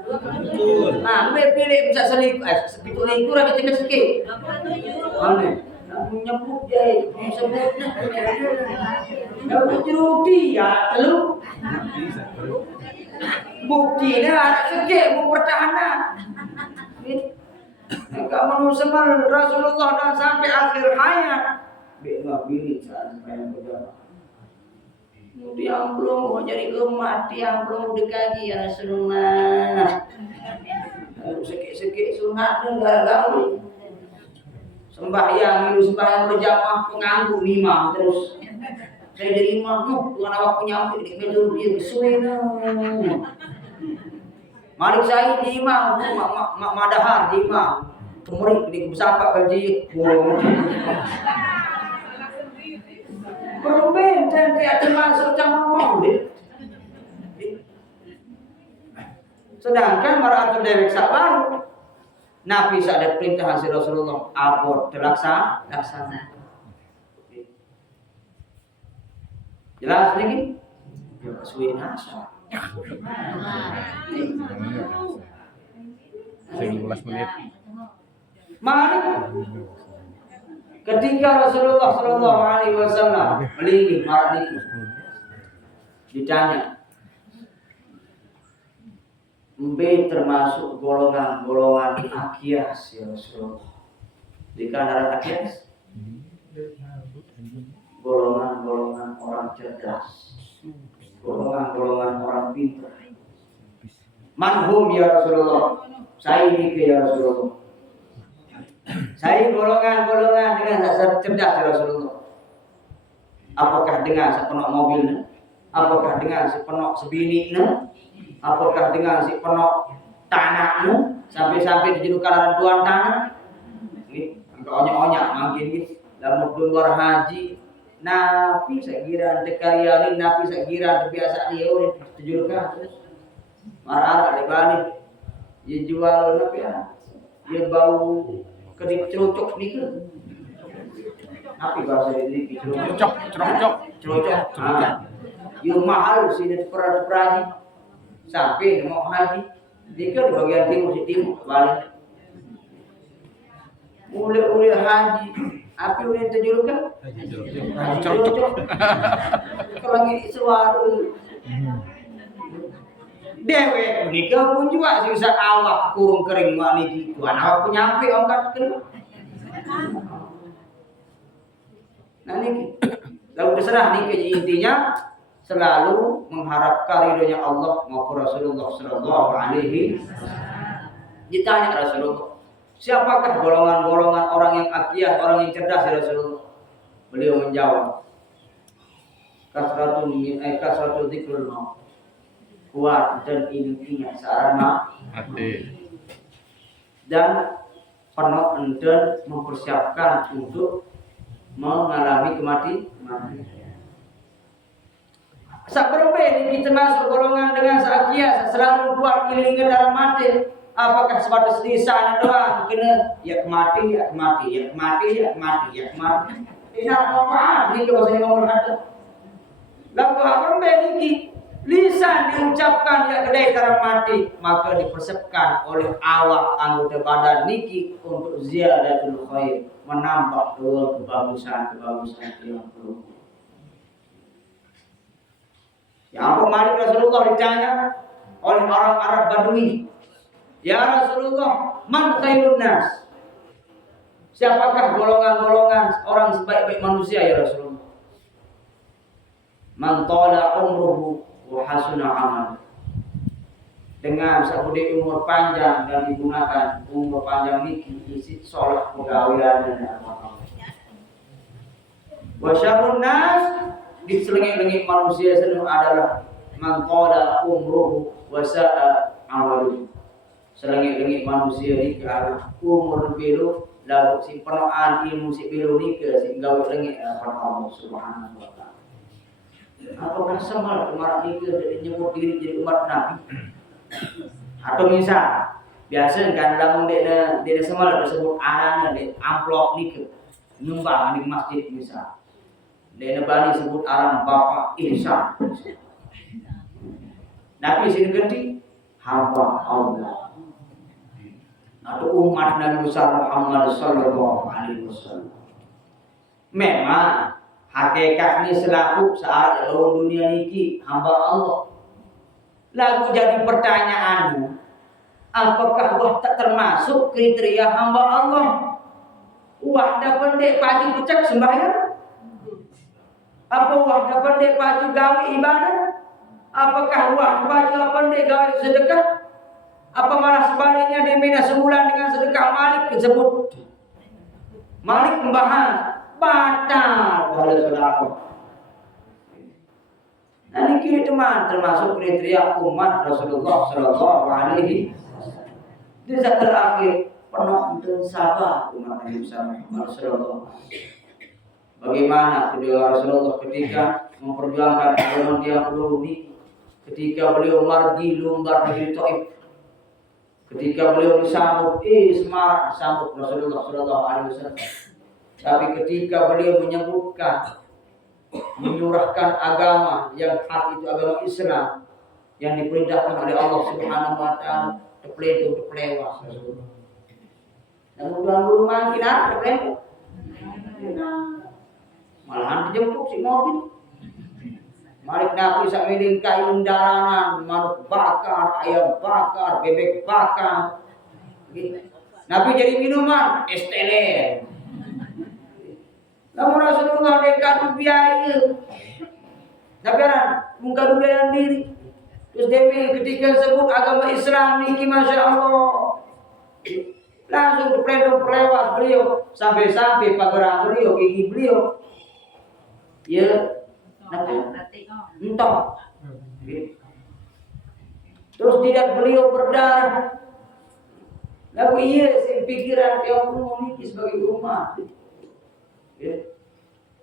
Nah, gue pilih bisa selingkuh, sepitu lingkuh ada sikit. Mana? Lamun nyebut je, sebutnya. Nyebut roti ya, telu. Buktinya ada sikit mau pertahanan. Kamu semal Rasulullah dan sampai akhir hayat. Bina pilih saat sembahyang berjamaah. Tiang belum mau jadi umat, tiang belum dikaji ya sunnah. Sikit-sikit sunat tu gagal. Sembahyang berjamaah penganggu 5 terus. Saya jadi imam, Tuhan awak punya di meja dia sesuai dah. Malik saya di imam, madahar di imam. Kemudian di bersapa kaji. Berubah dan dia termasuk sama maulid. Sedangkan mar'atu dewek sabar Nabi saat perintah hasil Rasulullah abot terlaksana. Jelas lagi? Ya suwi nasa. 15 menit. Mari ketika Rasulullah Shallallahu Alaihi Wasallam melingkih marah itu ditanya, Mbe termasuk golongan Akyas ya Rasulullah. Dikarenakan Akyas golongan orang cerdas, golongan orang pintar. Manhum ya Rasulullah. Saya ini ya Rasulullah. Saya golongan dengan cerdas ya Rasulullah. Apakah dengan sepenuh mobilnya? Apakah dengan sepenuh sebininya? Apakah dengan sepenuh tanahnya? Sampai dijadikan orang tuan tanah? Ini angka onyak mungkin gitu. Dalam luar haji, Nabi saya kira dekariani Nabi saya kira kebiasaan dia udah dijulukan terus marah ada balik dia jual Nabi ya dia bau kedip cerocok nih ke Nabi bahasa ini cerocok dia mahal sih dia peradi sampai mau haji dia ke di bagian timur balik mulai haji apa yang terjulukan? Cocok. Kalau lagi suara dewe nikah pun juga sisa awak kurung kering wanita tuan awak pun nyampe angkat kena. Nah ini lalu terserah nih intinya selalu mengharapkan ridhonya Allah maupun Rasulullah Sallallahu Alaihi Wasallam. Ditanya Rasulullah. Siapakah golongan-golongan orang yang akyah, orang yang cerdas ya Rasulullah? Beliau menjawab, kasratul dzikrul maut. Kuat dan intinya sarana mati. Dan penuh dan mempersiapkan untuk mengalami kematian. Sabar ini termasuk golongan dengan sakyah, selalu kuat ilingan dalam mati. Apakah sebatas lisan doang kena ya mati. Tidak apa-apa ini bahasanya ngomong ada. Lalu apa memiliki lisan diucapkan ya kedai karena mati maka dipersiapkan oleh awak anggota badan niki untuk ziyadatul khair menambah kebagusan yang perlu. Ya apa mari Rasulullah ditanya oleh orang Arab Badui. Ya Rasulullah, man khairun nas? Siapakah golongan-golongan orang sebaik-baik manusia ya Rasulullah? Man tala umruhu wa hasuna amal. Dengan sabudi umur panjang dan digunakan umur panjang ini isi sholat pegawean dan apa-apa. Wa syarrun nas diselengit-lengit manusia senu adalah man tala umruhu wa sa'a amaluhu. Selengit-lengit manusia ni ke arah umur biru lalu si penaan ilmu si biru ni ke si gawe lengit pada Allah Subhanahu wa taala. Apakah sama umat ni ke jadi nyebut diri jadi umat Nabi? Atau misal biasa kan dalam dia sama disebut aran di amplop ni ke nyumbang di masjid misal. Dia bani sebut aran Bapak Ihsan. Nabi sini ganti hamba Allah. Atau umat Nabi Muhammad Sallallahu Alaihi Wasallam. Memang hakikatnya selaku saat dalam dunia ini hamba Allah. Lalu jadi pertanyaanmu, apakah wah tak termasuk kriteria hamba Allah? Wah dah pendek pagi pecak sembahyang? Apa wah dah pendek pagi gawe ibadah? Apakah wah pagi pendek gawe sedekah? Apa malah sebaliknya dia beda sebulan dengan sedekah Malik disebut Malik membahas batal oleh saudara. Nah ini kiri teman termasuk kriteria umat Rasulullah Sallallahu Alaihi Wasallam. Di saat terakhir penuh dan sabar umat Nabi Muhammad Sallallahu Alaihi Wasallam. bagaimana beliau Rasulullah ketika memperjuangkan agama yang dulu ini, ketika beliau margi lumbar negeri Taif, ketika beliau disambut semangat disambut Rasulullah Sallallahu Alaihi Wasallam. Tapi ketika beliau menyurahkan agama yang hak itu agama Islam yang diperintahkan oleh Allah Subhanahu Wa Taala, terpelewas. Dan mudah guru makin terpelewas. Malahan dijemput si mobil. Malik Nabi sak miring kayu undaran, manuk bakar, ayam bakar, bebek bakar. Nabi jadi minuman, es teler. Namun Rasulullah dekat biaya. Nabi muka dugaan diri. Terus demi ketika sebut agama Islam niki Masya Allah, langsung perlewat beliau sampai pageran beliau, gigi beliau. Ya, entah. Terus tidak beliau berdarah. Lalu iya pikiran yang belum memiliki sebagai umat. Ya.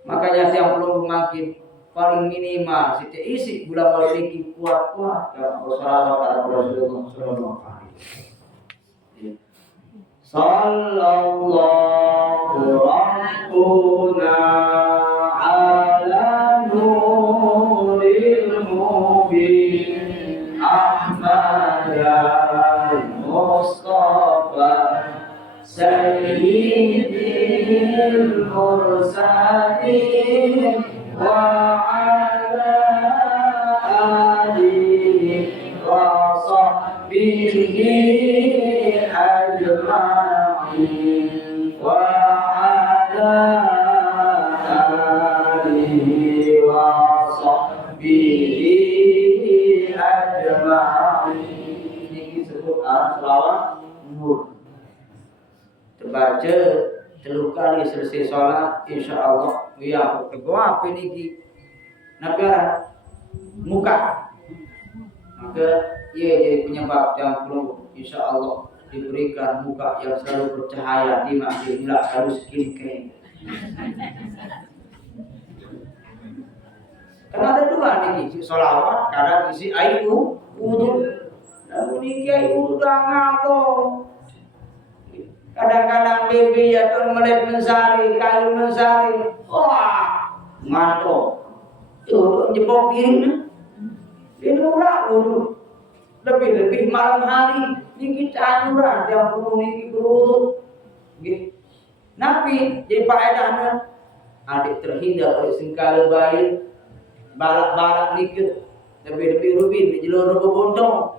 Makanya yang belum makin paling minimal siti isi gula memiliki kuat ya Rasulullah sallallahu alaihi sallallahu rabbuna ala nuril mubin Ahmad Mustafa sayyidil mursalin وعلى آله وصحبه أجمعين وعلى آله وصحبه أجمعين. Ini disebut selawat nur. Terbaca 3 kali selesai sholat, insya Allah ya kedua apa ini negara muka, maka ia jadi penyebab yang perlu insya Allah diberikan muka yang selalu bercahaya di masjid tidak harus skincare. Karena ada 2 nih, sholawat kadang isi air wudu, namun ini air wudu ngapok. Kadang-kadang baby atau melet mensari, kayu mensari, wah, ngantuk. Itu jebok diri. Ini ulah dulu. Lebih malam hari, ini kita anuran yang perlu niki berwudu. Nabi jadi faedahnya adik terhindar oleh sengkala bayi, balak-balak niki, lebih rubin di jalur bondong.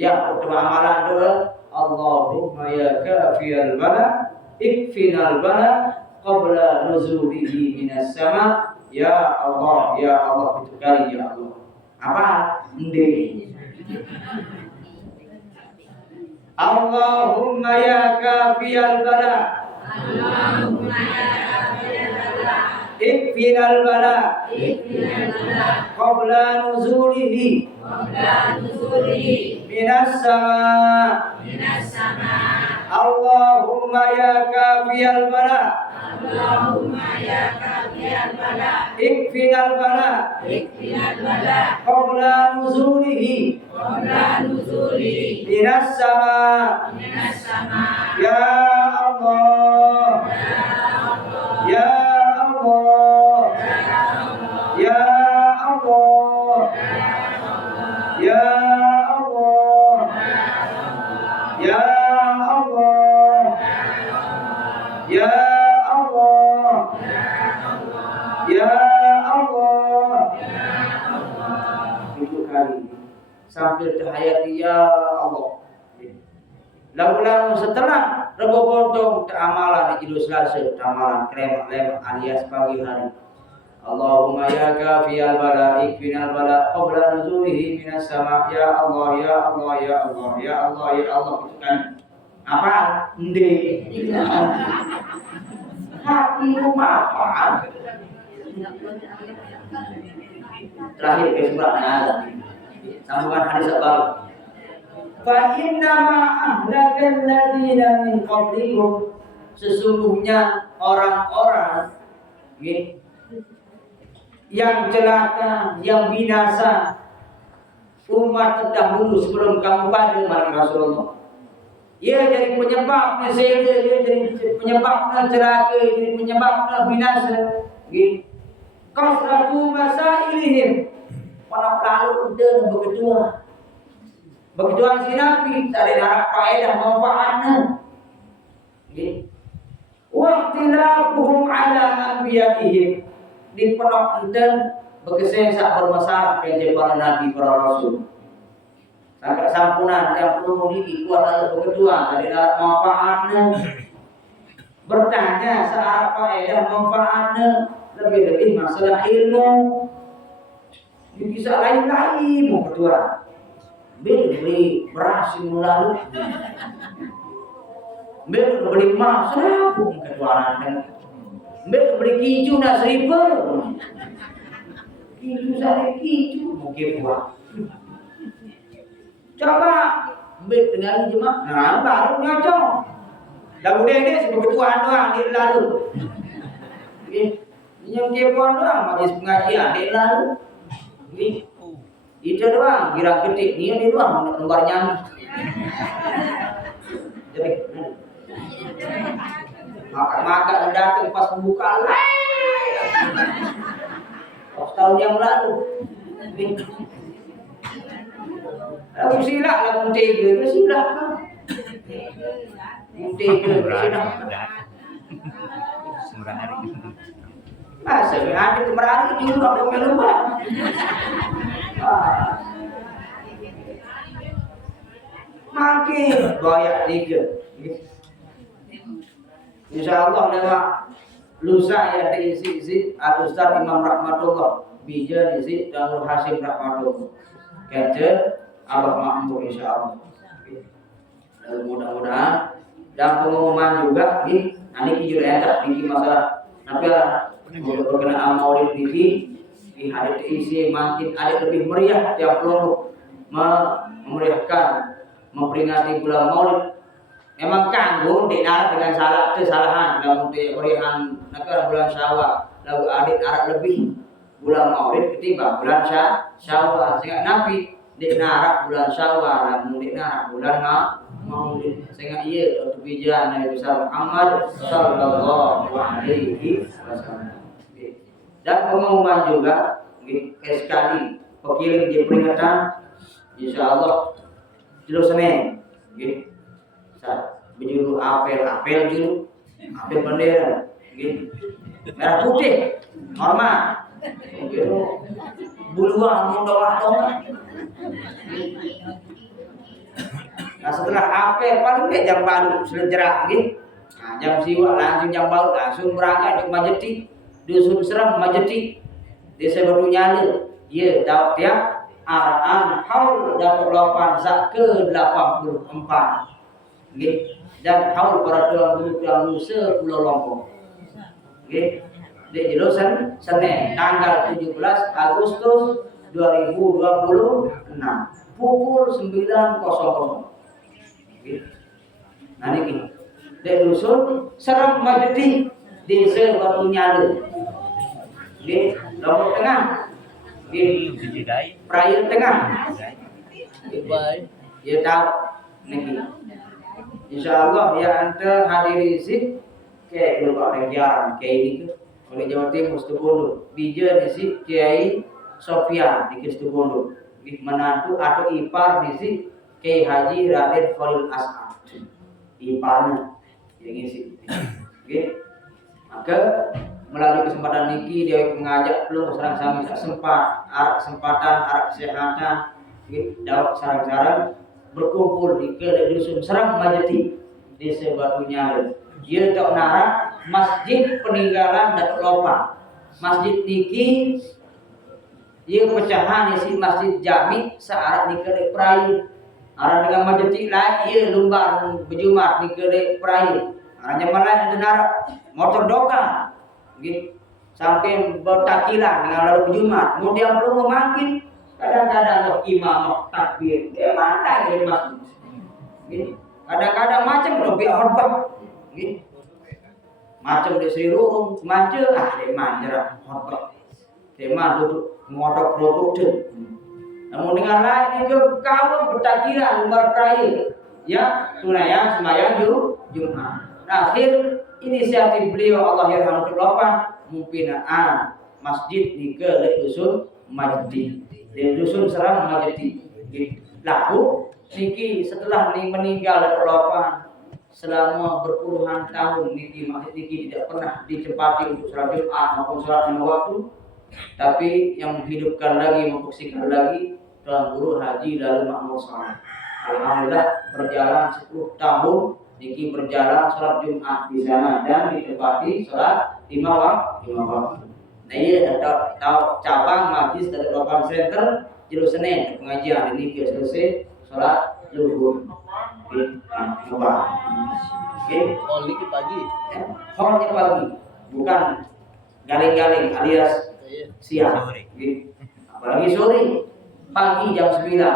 Yang pertama amalan doa. Allahumma ya kafiyal bala ikfinal bala qabla nuzulihi minas sama. Ya Allah itu kali ya Allah. Apa? Ende. Allahumma ya kafiyal bala ikfinal bala qabla nuzulihi minas sama. Allahumma ya kafiyal bala ikfinal bala qabla nuzulihi minas sama. Ya Allah ya Allah ya Allah ya Allah ya Allah ya Allah ya Allah. Itu kali sambil tahayati ya Allah. Lalu setelah Rebo Bontong amalan di Idul Selasa, amalan kremat alias pagi hari. Allahumma ya kafiyal bala ikfinal bala qabla nuzulihi minas sama. Ya Allah ya Allah ya Allah ya Allah ya Allah. Itu kan apa? Ende. Hati rumah apa? Terakhir kesurat sambungan hadis baru. Fa inna ma ahlakal ladzina min qablikum, sesungguhnya orang-orang yang celaka, yang binasa umat terdahulu sebelum kamu pada Rasulullah. Ia jadi penyebabnya sehingga ia jadi penyebabnya celaka, jadi penyebabnya binasa. Kasratu masailihim. Orang lalu udah begituan si Nabi tak ada harap faedah manfaatnya. Waqtilafuhum ala anbiya'ihim. Di penuh enten berkesesak bermasalah kepada para nabi para rasul. Sampai sampunan yang perlu ini kuat adalah begituan dari harap manfaatnya. Bertanya searah faedah manfaatnya, lebih-lebih masalah ilmu. Bisa lain-lain mau berdua. Beli beras yang lalu. Beli emas serapung keduaan. Beli keju nak seribu. Keju saya keju mungkin buat. Coba beli dengan jemaah. Nah baru nyocok. Lagu dia sebagai ketuaan doang dia lalu. Yang kepuan doang majlis pengajian dia lalu. Itu doang, girang ketik dia doang lembar nyanyi. Jadi makan datang pas pembukaan. Tahun yang lalu. Lalu silap lah mentega, silap kan? Mentega silap. Semurah hari. Masa ada temerari juga aku melupa. Makin banyak dikit. InsyaAllah lewat lusa yang diisi Al-Ustaz Imam Rahmatullah bija diisi dan Nur Hasim Rahmatullah kata Abah Makmur insyaAllah. Mudah-mudahan dan pengumuman juga ini kijur entak di masalah berkenaan maulid ini di hari diisi makin ada lebih meriah yang perlu memeriahkan memperingati bulan maulid. Memang kanggo dinar dengan salah kesalahan dalam meriahan negara bulan Syawal. Lalu adik arak lebih bulan maulid ketimbang bulan Syawal. Sehingga Nabi dinar bulan Syawal namun dinar bulan maulid. Sehingga ia untuk bijan Nabi besar Muhammad sallallahu alaihi wasallam. Dan pengumuman juga sekali pekirim di peringatan insyaallah judul Senin berjudul apel judul apel bendera merah putih normal buluan mundolah dong. Nah setelah apel paling dia jam baru sudah jerak jam siwa langsung jam baru langsung berangkat ke Majeti dusun Seram Majeti desa Batu Nyala ya dapat dia arahan haul dapat lopan sak ke 84 dan haul para tuan-tuan Pulau Lombok di jurusan Senin tanggal 17 Agustus 2026 pukul 9.00 nah ini di dusun Seram Majeti desa Batu Nyala di Lombok Tengah di perairan tengah. Ya tahu nih. Insyaallah ya anda hadiri sih kayak lupa orang kayak ini tuh oleh Jawa Timur Situbondo. Bija di sini Kiai Sofyan di Situbondo. Menantu atau ipar di sini Kiai Haji Raden Khalil As'ad. Iparnya yang isi. Oke. Maka melalui kesempatan niki dia mengajak belum sarang-sarang sempat arah kesempatan arah kesehatan dapat sarang-sarang berkumpul di dusun Seram Majeti desa Batu Nyala. Dia tak narah masjid peninggalan Datuk Lopa. Masjid niki dia pecahan isi masjid jami searah di kedek perayu. Arah dengan Majeti lain ia lumbar berjumat di kedek perayu. Hanya malah ada narah motor doka. Sampai bertakilan dengan lalu Jumat, kemudian belum memakin kadang-kadang imam takbir, dia mana dari masjid, kadang-kadang macam lebih khutbah, macam di Sri Rurung macam di manjera hotok tema duduk ngotok rotok deh. Namun dengan lain itu kamu bertakbiran berperaya ya tunaya sembahyang Jumat. Nah, akhir inisiatif beliau Allah yarhamullah mumpinaan masjid di ke dusun Majdi di dusun Serang Majdi. Lalu niki setelah meninggal Bapak selama berpuluhan tahun niki masjid niki tidak pernah ditempati untuk sholat Jumat maupun sholat lima waktu, tapi yang menghidupkan lagi memfungsikan lagi Tuan Guru Haji Dalu Makmur Saleh. Alhamdulillah berjalan 10 tahun niki berjalan sholat Jumat di sana dan ditempati sholat lima waktu. Nah ini ada cabang majlis dari Lopan Center Jero Senin pengajian ini ke selesai sholat zuhur. Oke, Oli ke pagi. Holnya pagi, bukan galing-galing alias siang. Apalagi sore, pagi jam 9.